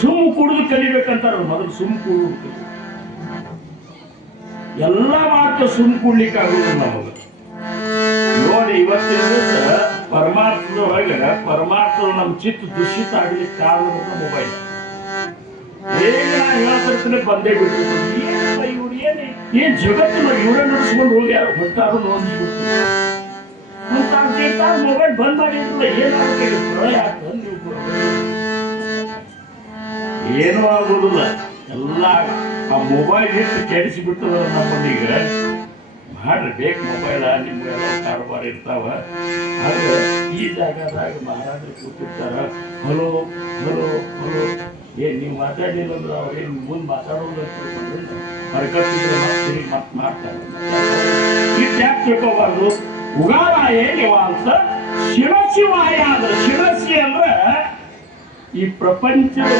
ಸುಮ್ಮು ಕೂಡುದು ಕಲಿಬೇಕಂತಾರ ಮೊದಲು. ಸುಮ್ಮು ಕೂಡುದು ಎಲ್ಲ ಮಾತ್ರ ಸುಮ್ಮು ಕೂಡ್ಲಿಕ್ಕೆ ಆಗುದು ನಮಗೆ. ನೋಡಿ ಇವತ್ತಿನ ದಿವಸ ಪರಮಾರ್ಥದೊಳಗ ಪರಮಾರ್ಥದ ನಮ್ಮ ಚಿತ್ತ ದುಷಿತ ಆಗ್ಲಿಕ್ಕೆ ಕಾರಣ ಮೊಬೈಲ್. ಹೇಳ್ತಿರ್ತಾನೆ ಬಂದೇ ಬಿಟ್ಟು ಇವ್ರು ಏನ್ ಜಗತ್ತಿನ ಇವರೇ ನಡೆಸ್ಕೊಂಡು ಹೋಗಿ ಯಾರು ಹೊಟ್ಟಾರು ನೋಡ್ಬಿಟ್ಟು ಮೊಬೈಲ್ ಬಂದ್ ಮಾಡಿದ್ರಲ್ಲ ಏನಾಗುತ್ತೆ? ಪ್ರಳಯ ಆಗ್ತದೆ. ಏನೂ ಆಗೋದಿಲ್ಲ. ಎಲ್ಲ ಆ ಮೊಬೈಲ್ ಎಷ್ಟು ಕೆಡಿಸಿಬಿಟ್ಟದ ನಮ್ಮನ್ನೀಗ. ಮಾಡ್ರಿ ಬೇಕು ಮೊಬೈಲ, ನಿಮ್ಗೆಲ್ಲ ಕಾರವಾರ ಇರ್ತಾವ. ಆದ್ರೆ ಈ ಜಾಗದಾಗ ಮಹಾರಾಜರು ಕೂತಿರ್ತಾರ. ಹಲೋ ಹಲೋ ಹಲೋ ಏನ್ ನೀವು ಮಾತಾಡಲಿಲ್ಲ ಅಂದ್ರೆ ಅವ್ರೇನು ಮುಂದೆ ಮಾತಾಡೋದು ತಿಳ್ಕೊಂಡ್ರೆ ಹೊರಕತ್ತಿದ್ರೆ ಮತ್ತೆ ಮಾಡ್ತಾರೆ. ಇದು ಯಾಕೆ ತಿಳ್ಕೋಬಾರ್ದು? ಉಗಾರಾಯೇ ನಿವಾಂಸ ಶಿರಸಿವಾಯ ಅಂದ್ರೆ ಶಿರಸಿ ಅಂದ್ರೆ ಈ ಪ್ರಪಂಚದ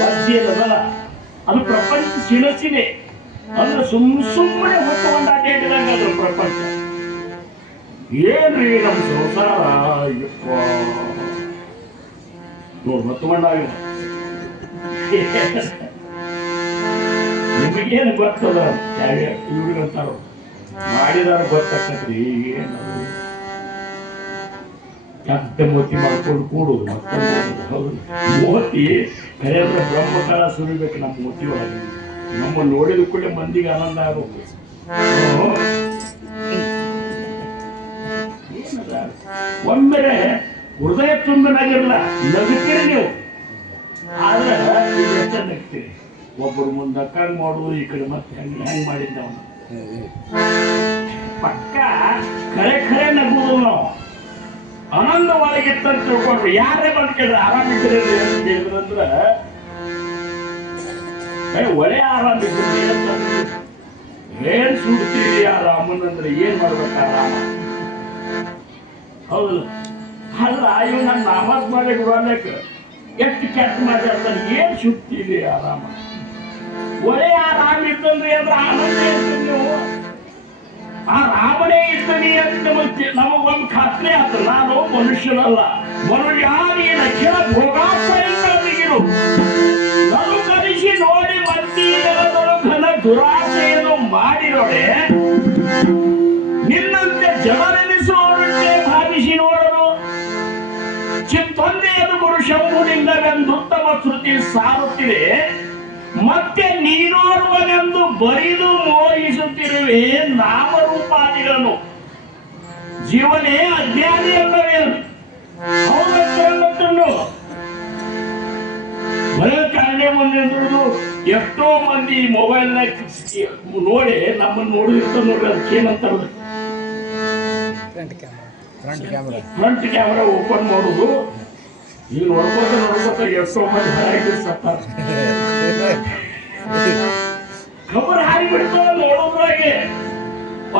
ವಾದ್ಯ ಅದಲ್ಲ, ಅದು ಪ್ರಪಂಚ ಶಿರಸಿನೇ. ಅಂದ್ರೆ ಸುಮ್ಮನೆ ಹೊತ್ತುಕೊಂಡ ಅಡ್ಡಾಡಿದಂಗ ಅದ್ರ ಪ್ರಪಂಚ. ಏನ್ರಿ ನಮ್ಮ ಸಂಸಾರ ನೋಡ್ ಹೊತ್ತುಕೊಂಡಾಗ ನಿಮಗೇನು ಗೊತ್ತದ? ಇವ್ರಿಗಂತಾರ ಮಾಡಿದಾರ ಗೊತ್ತಾಕತ್ರಿ. ಏನದು ಕೆಟ್ಟ ಮೋತಿ ಮಾಡ್ಕೊಂಡು ಕೂಡುದು ಮತ್ತೊಂದು. ಹೌದು, ಮೋತಿ ಕರೆಯಂದ್ರೆ ಬ್ರಹ್ಮಕಾಳ ಸುರಿಬೇಕು ನಮ್ಮ ಮೋತಿ ಒಳಗೆ. ನಮ್ಮ ನೋಡಿದ ಕೂಡ ಮಂದಿಗೆ ಆನಂದ ಆಗೋದು. ಒಮ್ಮೆರೆ ಹೃದಯ ತುಂಬಿನಾಗಿರಲ್ಲ, ನಗುತ್ತೀರಿ ನೀವು. ಆದ್ರೆ ಎಷ್ಟು ನಗ್ತೀರಿ? ಒಬ್ಬರು ಮುಂದೆ ಅಕ್ಕಂಗ್ ಮಾಡುದು, ಈ ಕಡೆ ಮತ್ತೆ ಹೆಂಗ್ ಮಾಡಿದ್ದ ಅವನು ಪಕ್ಕ ಖರೆ ಖರೆ ನಗುವುದು. ನಾವು ಆನಂದ ಒಳಗಿತ್ತಂತ ತಿಳ್ಕೊಂಡ್ರು. ಯಾರೇ ಬಂದ್ ಕೇಳಿದ್ರೆ ಆರಾಮಿದ್ದೀರಿ ಅಂತ ಹೇಳಿದ್ರಂದ್ರ ಒಳ್ಳೆ ಆರಾಮಿದ್ದೀರಿ ಅಂತ. ಏನ್ ಸುಡ್ತೀರಿ ಆ ರಾಮನಂದ್ರೆ ಏನ್ ಮಾಡ್ಬೇಕ ರಾಮ? ಹೌದಲ್ಲ? ಅಲ್ಲ ಇವ್ ನನ್ನ ನಾಮಸ್ ಮಾಡಿ ಬಿಡೋದಕ್ಕೆ ಎಷ್ಟು ಕೆಟ್ಟ ಮಾತಾಡ್ತಾನೆ. ಏನ್ ಸುಡ್ತೀರಿ ಆರಾಮ? ಒಳ್ಳೆ ಆರಾಮ ಇತ್ತಂದ್ರೆ ಅಂದ್ರೆ ಆನಂದ ಇರ್ತೀರಿ ನೀವು. ಆ ರಾಮನೇ ಇರ್ತೀನಿ ಅಂತ ನಮಗೊಂದು ಖಾತ್ರಿ ಆತ. ನಾನು ಮನುಷ್ಯನಲ್ಲ, ಮನುಷ್ಯಾದಿನ ಕೆಳ ಭೋಗಾಸೆಯನ್ನು ನಾನು ಕಲಿಸಿ ನೋಡಿ ಮತ್ತೀನದೊಳು ಘನ ದುರಾಸೆಯನ್ನು ಮಾಡಿರೋಡೆ ನಿನ್ನಂತೆ ಜನರೆನಿಸುವವರಂತೆ ಭಾವಿಸಿ ನೋಡಲು ಚಿತ್ತೊಂದೆಯದು ಗುರು ಶಂಭುಲಿಂಗವೆಂದುತ್ತಮ ಶ್ರುತಿ ಸಾರುತ್ತಿದೆ. ಮತ್ತೆ ನೀನೋರ್ವನೆಂದು ಬರಿದು ಮೋಹಿಸುತ್ತಿರುವೆ ನಾಮರೂಪಾದಿಗಳನ್ನು. ಜೀವನೇ ಅಜ್ಞಾನಿ ಅಲ್ಲವೇ ಮಂದಿ ಮೊಬೈಲ್ನಾಗ ನೋಡಿ ನಮ್ಮನ್ನು ನೋಡಿರ್ತಾರ ನೋಡ್ರಿ ಅದಕ್ಕೆ ಏನಂತಾರ ಫ್ರಂಟ್ ಕ್ಯಾಮ್ರಾ ಓಪನ್ ಮಾಡೋದು. ಈಗ ನೋಡ್ಕೋತ ಎಷ್ಟೋ ಮಂದಿ ಹಾಕಿ ಸತ್ತಾರ. ಖಬರ್ ಹಾರಿ ಬಿಡ್ತಾವ ನೋಡೋದ್ರಾಗೆ.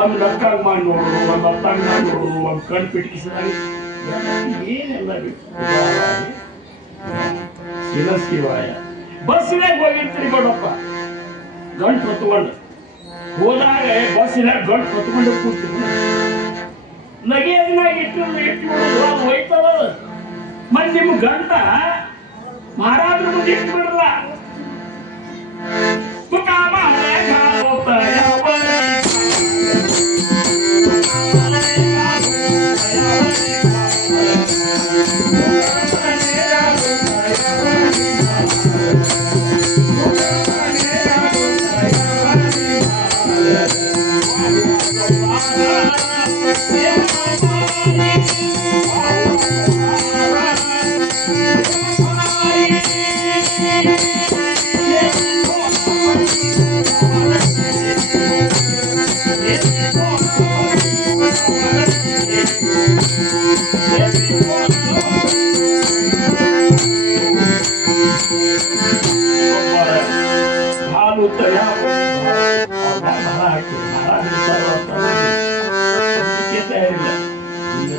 ಒಂದು ಲಕ್ಕಾಗ ಮಾಡಿ ನೋಡೋದು, ಒಂದು ಹತ್ತಾಗ ಮಾಡಿ ನೋಡೋದು, ಒಂದು ಕಣ್ ಪಿಟಿಸಿದಾಗ ಏನೆಲ್ಲ ಶಿವಶಿವಾಯ. ಬಸ್ಸಿನಾಗ ಹೋಗಿರ್ತೀರಿ ಕೊಡಪ್ಪ, ಗಂಟು ಹೊತ್ಕೊಂಡು ಹೋದಾಗ ಬಸ್ಸಿನಾಗ ಗಂಟು ಹೊತ್ಕೊಂಡು ಕೂಡ್ತೀವಿ. ನಗೆಯನ್ನಾಗಿ ಇಟ್ಬಿಡೋದು, ಅದು ಹೋಯ್ತದ. ಮತ್ತೆ ನಿಮ್ಮ ಗಂಟ ಮಾರಾದ್ರ ಮುಂದೆ ಇಟ್ಟು ಬಿಡಲ್ಲ.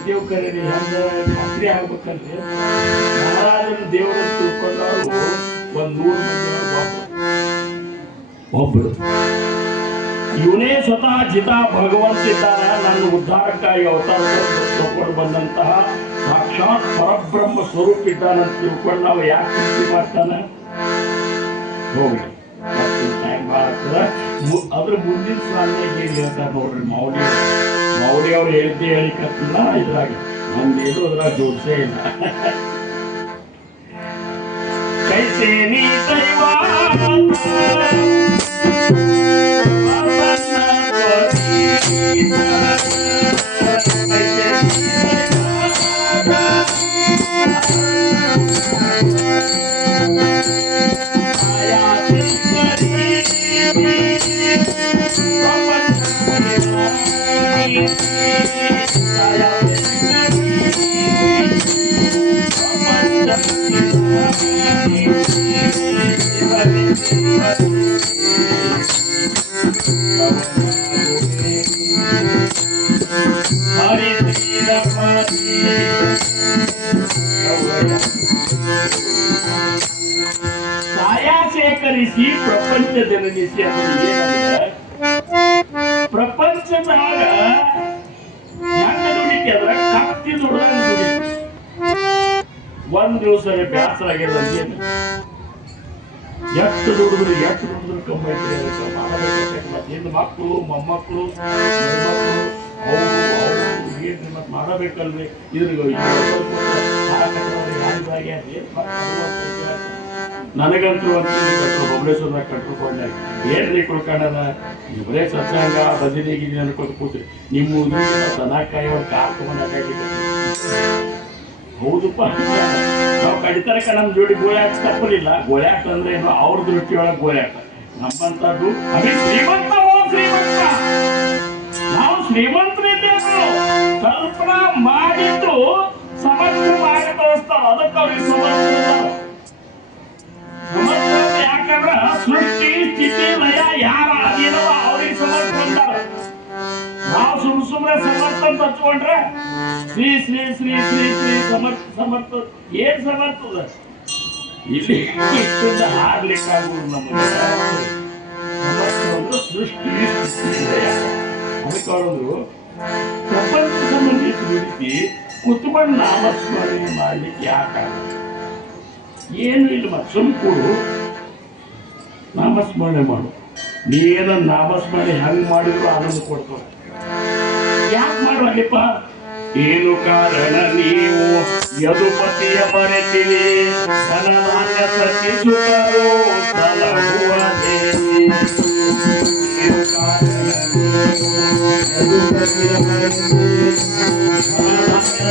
ದೇವ್ ಕರೀರಿ ಹೆಂಗ ಖಾತ್ರಿ ಆಗ್ಬೇಕಂದ್ರೆ ಮಹಾರಾಜನ ದೇವರನ್ನು ತಿಳ್ಕೊಂಡವರು 100 ಮಂದಿ ಒಬ್ಬರು. ಇವನೇ ಸ್ವತಃ ಜಿತಾ ಭಗವಂತ ಇದ್ದಾನ, ನನ್ನ ಉದ್ಧಾರಕ್ಕಾಗಿ ಅವತಾರ ತಗೊಂಡು ಬಂದಂತಹ ಸಾಕ್ಷಾತ್ ಪರಬ್ರಹ್ಮ ಸ್ವರೂಪ ಇದ್ದಾನಂತ ತಿಳ್ಕೊಂಡು ನಾವು ಯಾಕೆ ಚಿಂತೆ ಮಾಡ್ತಾನೆ ಹೋಗ್ಲಿ. ಅದ್ರ ಮುಂದಿನ ಸಾಲಿನಾಗ ಏನ್ ಹೇಳ್ತಾರೆ ನೋಡ್ರಿ, ಮೌಳಿ ಅವ್ರು ಹೇಳಿದ್ದೆ ಹೇಳಿಕತ್ತಿಲ್ಲ. ಇದ್ರಾಗ ನಂದೇನು ಅದ್ರಾಗ ಜೋಡ್ಸೇ ಇಲ್ಲ. ಕೈಸೇ ನೀ ಛಾಯಾ ಶೇಖರಿಸಿ ಪ್ರಪಂಚ ಜನನಿಸಿ ಅಂದ್ರೆ ಏನಂದ್ರೆ ಪ್ರಪಂಚದಾಗ ಹೆಂಗ ದುಡಿತಿ ಅದ್ರ ಕತ್ತಿ ದುಡ್ದಂಗ ದುಡಿತಿ. ಒಂದ್ ದಿವಸ ಬ್ಯಾಸರ ಆಗ್ಯದ ಏನು ಎಷ್ಟು ದುಡಿದ್ರು ಕಮ್ಮಿ ಐತ್ರಿ. ಅದಕ್ಕೆ ಮಾಡಬೇಕು. ಹೆಣ್ಣು ಮಕ್ಕಳು ಮೊಮ್ಮಕ್ಕಳು ಏನ್ರಿ ಮತ್ತೆ ಮಾಡಬೇಕಲ್ರಿ. ನನಗಂತೂ ಬಬಲೇಶ್ವರದಾಗ ಕಟ್ಕೊಂಡೆ ಏನ್ರಿ ಕುಳ್ಕೊಂಡದ ಇವರೇ ಸತ್ಸಂಗ ಬದಿನಿಗಿದ್ದೀನಿ ಅನ್ಕೊಂಡು ಕೂತ್ರಿ. ನಿಮ್ಮ ದನ ಕಾಯೋರು ಕಾರ್ಕೊಂಬಂದಾಗಿ ಹೌದಪ್ಪ. ನಾವು ಕಡಿತರಕ ನಮ್ಮ ಜೋಡಿ ಗೋಳ್ಯಾಕ ತಪ್ಪಲಿಲ್ಲ. ಗೋಳ್ಯಾಕ ಅಂದ್ರೆ ಏನು ಅವ್ರ ದೃಷ್ಟಿಯೊಳಗೆ ಗೋಳ್ಯಾಕ. ನಮ್ಮಂತದ್ದು ಶ್ರೀಮಂತ ನಾವು ಶ್ರೀಮಂತರಿದ್ದೇವೆ. ಕಲ್ಪನಾ ಮಾಡಿದ್ದು ಸಮರ್ಥ ಮಾಡಿ ತೋರಿಸ್ತಾರ. ಅದಕ್ಕೆ ಅವ್ರಿಗೆ ಸಮರ್ಥ ಯಾಕಂದ್ರ ಸೃಷ್ಟಿ ಸ್ಥಿತಿ ಲಯ ಯಾರ ಅಧೀನವ ಅವ್ರಿಗೆ ಸಮರ್ಥ ಅಂತಾರ. ನಾವು ಸುಮ್ಮನೆ ಸಮರ್ಥ ಅಂತ ಹಚ್ಕೊಂಡ್ರೆ ಶ್ರೀ ಶ್ರೀ ಶ್ರೀ ಶ್ರೀ ಶ್ರೀ ಸಮರ್ಥ ಏನ್ ಸಮರ್ಥದ ಇಲ್ಲಿ ಇಷ್ಟಿಂದ ಹಾಡ್ಲಿಕ್ಕಾಗುವುದು ನಮಗೆ. ಸಮರ್ಥ ಅಂದ್ರೆ ಸೃಷ್ಟಿ ಸ್ಥಿತಿ ಲಯ. ಅದಕ್ಕೆ ಅವರೊಂದು ಪ್ರಪಂಚ ಸಂಬಂಧಿತ ರೀತಿ ಕುತ್ಕೊಂಡು ನಾಮಸ್ಮರಣೆ ಮಾಡ್ಲಿಕ್ಕೆ ಯಾಕಾಗ ಏನು ಇಲ್ಲ. ಮತ್ತೆ ಸುಮ್ಕೂಡು ನಾಮಸ್ಮರಣೆ ಮಾಡು. ನೀನ ನಾಮಸ್ಮರಣೆ ಹೆಂಗ್ ಮಾಡಿದ್ರು ಆನಂದ ಕೊಡ್ತಾವ. ಯಾಕೆ ಮಾಡುವಲ್ಲಿಪ್ಪ? ಏನು ಕಾರಣ ನೀವು ಯದುಪತಿಯ ಮರೆತಿರಿ, ಧನಧಾನ್ಯ ಸಚಿಸುತ್ತರೋ ಸಲಹುವದೇ. ಏನು ಕಾರಣ ನೀವು ಯದುಪತಿಯ ಮರೆತಿರಿ, ಧನಧಾನ್ಯ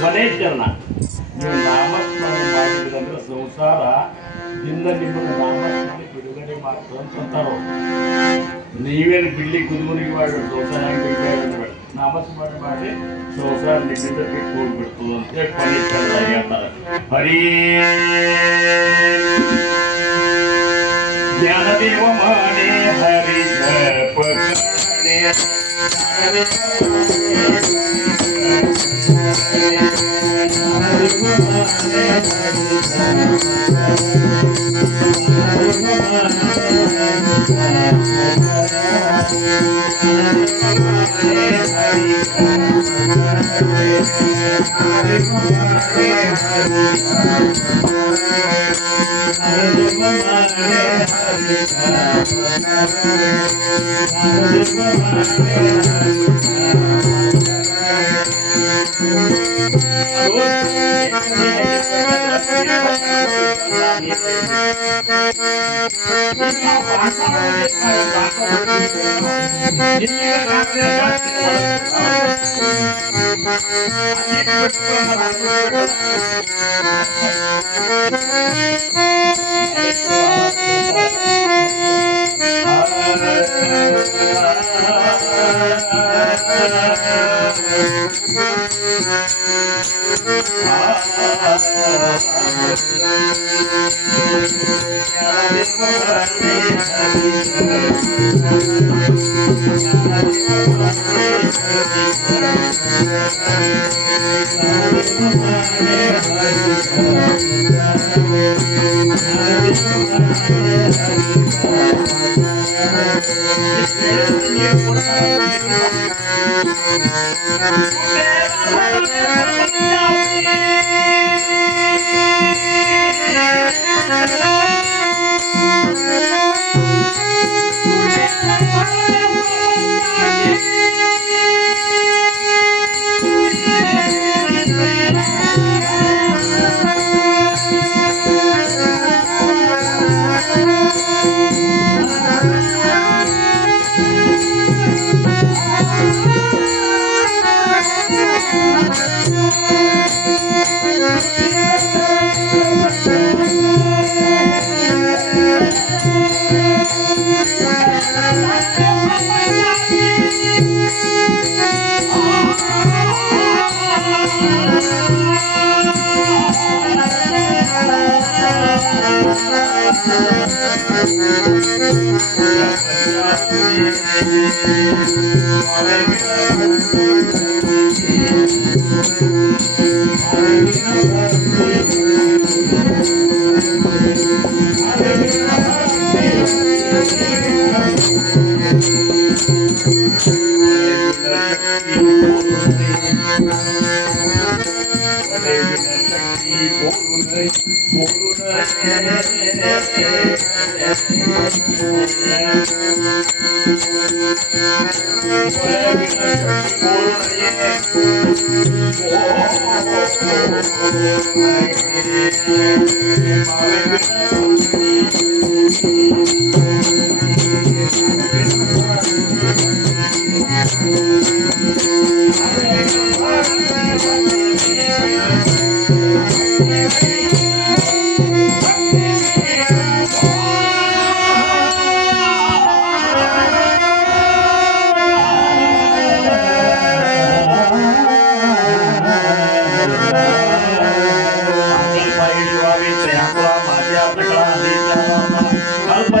ಕೊನೆ ಚರಣ ನೀವು ನಾಮಸ್ಮರಣೆ ಮಾಡಿದ್ರಂದ್ರೆ ಸಂಸಾರ ದಿಂದ ನಿಮ್ಮನ್ನು ನಾಮಸ್ಮರಣೆ ಬಿಡುಗಡೆ ಮಾಡ್ತಂತಾರೋ. ನೀವೇನು ಬಿಡ್ಲಿ ಗುದುಗುರಿಗೆ ಮಾಡಬೇಡ, ಸಂಸಾರ ಹೆಂಗೆ ಬಿಡಬೇಡ, ನಾಮಸ್ಮರಣೆ ಮಾಡಿ ಸಂಸಾರ ನಿಮ್ಮಿಂದ ಬಿಟ್ಟು ಹೋಗ್ಬಿಡ್ತದೆ ಅಂತೇಳಿ ಕೊನೆ ಚರಣ ಹೇಳ್ತಾರೆ. ಹರಿ ಜ್ಞಾನದೇವ ಮಾಡೆ ಹರಿ ಪಕಡೆ अल्प